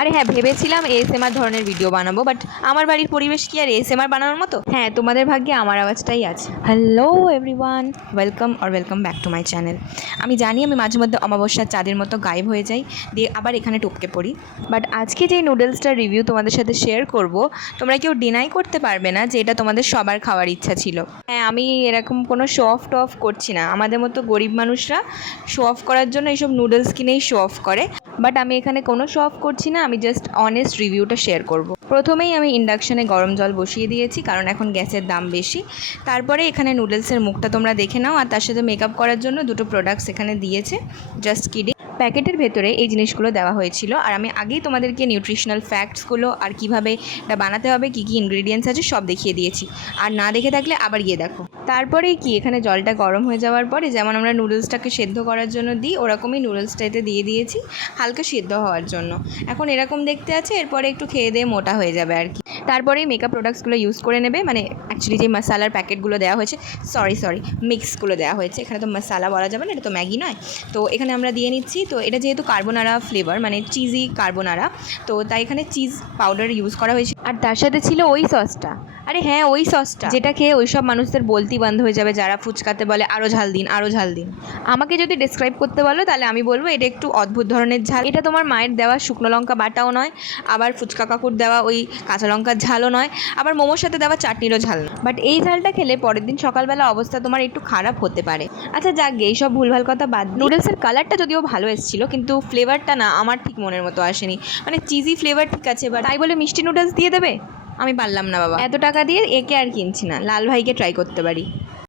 আরে হ্যাঁ, ভেবেছিলাম এএসএমআর ধরনের ভিডিও বানাবো, বাট আমার বাড়ির পরিবেশ কি আর এএসএমআর বানানোর মতো? হ্যাঁ, তোমাদের ভাগ্যে আমার আওয়াজটাই আছে। Hello everyone, welcome back to my channel. আমি জানি আমি মাঝে মধ্যে অমাবস্যার চাঁদের মতো গায়েব হয়ে যাই, দিয়ে আবার এখানে টপকে পড়ি। বাট আজকে যেই নুডলসটার রিভিউ তোমাদের সাথে শেয়ার করব, তোমরা কেউ ডিনাই করতে পারবে না যে এটা তোমাদের সবার খাওয়ার ইচ্ছা ছিল। হ্যাঁ, আমি এরকম কোনো শো অফ টফ করছি না। আমাদের মতো গরিব মানুষরা শো অফ করার জন্য এইসব নুডলস কিনেই শো অফ করে, বাট আমি এখানে কোনো শো অফ করছি না। আমি জাস্ট অনেস্ট রিভিউটা শেয়ার করব। প্রথমেই আমি ইন্ডাকশানে গরম জল বসিয়ে দিয়েছি, কারণ এখন গ্যাসের দাম বেশি। তারপরে এখানে নুডলসের মুখটা তোমরা দেখে নাও, আর তার সাথে মেকআপ করার জন্য দুটো প্রোডাক্টস এখানে দিয়েছে, জাস্ট কিডিং। প্যাকেটের ভেতরে এই জিনিসগুলো দেওয়া হয়েছিল, আর আমি আগেই তোমাদেরকে নিউট্রিশনাল ফ্যাক্টসগুলো আর কীভাবে এটা বানাতে হবে, কী কী ইনগ্রিডিয়েন্টস আছে সব দেখিয়ে দিয়েছি। আর না দেখে থাকলে আবার গিয়ে দেখো। তারপরেই কি, এখানে জলটা গরম হয়ে যাওয়ার পরে যেমন আমরা নুডলসটাকে সেদ্ধ করার জন্য দিই, ওরকমই নুডলসটা এতে দিয়ে দিয়েছি হালকা সেদ্ধ হওয়ার জন্য। এখন এরকম দেখতে আছে, এরপরে একটু খেয়ে দিয়ে মোটা হয়ে যাবে আর কি। তারপরেই মেকআপ প্রোডাক্টসগুলো ইউজ করে নেবে, মানে অ্যাকচুয়ালি যে মশালার প্যাকেটগুলো দেওয়া হয়েছে, সরি মিক্সগুলো দেওয়া হয়েছে। এখানে তো মশালা বলা যাবে না, এটা তো ম্যাগি নয়। তো এখানে আমরা দিয়ে নিচ্ছি। তো এটা যেহেতু কার্বোনারা ফ্লেভার, মানে চিজি কার্বোনারা, তো তাই এখানে চিজ পাউডার ইউজ করা হয়েছে। আর তার সাথে ছিল ওই সসটা, আরে হ্যাঁ ওই সসটা, যেটা খেয়ে ওই সব মানুষদের বলতি বন্ধ হয়ে যাবে যারা ফুচকাতে বলে আরও ঝাল দিন, আরও ঝাল দিন। আমাকে যদি ডিসক্রাইব করতে বলো তাহলে আমি বলবো এটা একটু অদ্ভুত ধরনের ঝাল। এটা তোমার মায়ের দেওয়া শুকনো লঙ্কা বাটাও নয়, আবার ফুচকা কাকুর দেওয়া ওই কাঁচা লঙ্কার ঝালও নয়, আবার মোমোর সাথে দেওয়া চাটনিরও ঝাল নয়। বাট এই ঝালটা খেলে পরের দিন সকালবেলা অবস্থা তোমার একটু খারাপ হতে পারে। আচ্ছা যাক গে, এইসব ভুলভাল কথা বাদ। নুডলসের কালারটা যদিও ভালো এসেছিলো, কিন্তু ফ্লেভারটা না আমার ঠিক মনের মতো আসেনি। মানে চিজি ফ্লেভার ঠিক আছে, বাট তাই বলে মিষ্টি নুডলস দিয়ে দেবে? আমি পারলাম না বাবা, এত টাকা দিয়ে একে আর কিনছি না, লাল ভাইকে ট্রাই করতে পারি।